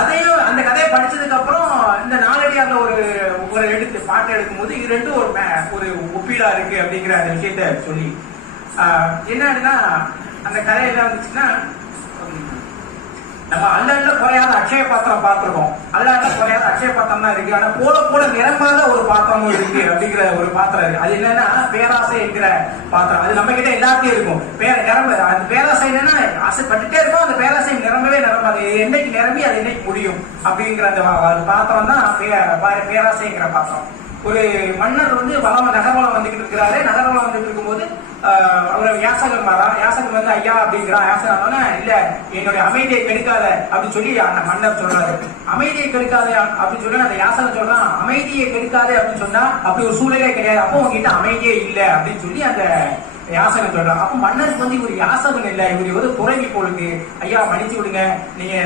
அதையும் அந்த கதையை படிச்சதுக்கு அப்புறம் இந்த நாலடியார்ல ஒரு பாட்டு எடுக்கும் போது இது ரெண்டும் ஒரு ஒப்பீடா இருக்கு அப்படிங்கிற அந்த விஷயத்த சொல்லி என்னன்னா அந்த கதையில வந்துச்சுன்னா நம்ம அல்ல குறையாத அக்ஷய பாத்திரம் பார்த்திருக்கோம். அல்ல குறையாத அக்ஷய பாத்திரம் தான் இருக்கு. ஆனா போல நிரம்பாத ஒரு பாத்திரமும் இருக்கு அப்படிங்கிற ஒரு பாத்திரம் இருக்கு. அது என்னன்னா பேராசை என்கிற பாத்திரம். அது நம்ம கிட்ட எல்லாத்தையும் இருக்கும். அந்த பேராசை என்னன்னா ஆசைப்பட்டுட்டே இருக்கும். அந்த பேராசை நிரம்பவே நிரம்பாது. என்னைக்கு நிரம்பி அது என்னைக்கு முடியும் அப்படிங்கிற அந்த பாத்திரம் தான் பேராசைங்கிற பாத்திரம். ஒரு மன்னர் நகர்வலம் வந்துகிட்டு இருக்கிறாரு. நகர்வலம் வந்துட்டு இருக்கும்போது அவர் யாசகன் வரா. யாசகன் வந்து ஐயா அப்படிங்கிறான். யாசகன் இல்ல என்னுடைய அமைதியை கெடுக்காத அப்படின்னு சொல்லி அந்த மன்னர் சொல்றாரு. அமைதியை கெடுக்காத அப்படின்னு சொல்லி அந்த யாசகன் சொல்றான். அமைதியை கெடுக்காது அப்படின்னு சொன்னா அப்படி ஒரு சூழலே கிடையாது. அப்போ உங்ககிட்ட அமைதியே இல்லை அப்படின்னு சொல்லி அந்த யாசகன் சொல்றான். அப்ப மன்னருக்கு இவர் யாசகன் இல்லை, இவர் துறவி போலுக்கு ஐயா மன்னிச்சு விடுங்க, நீங்க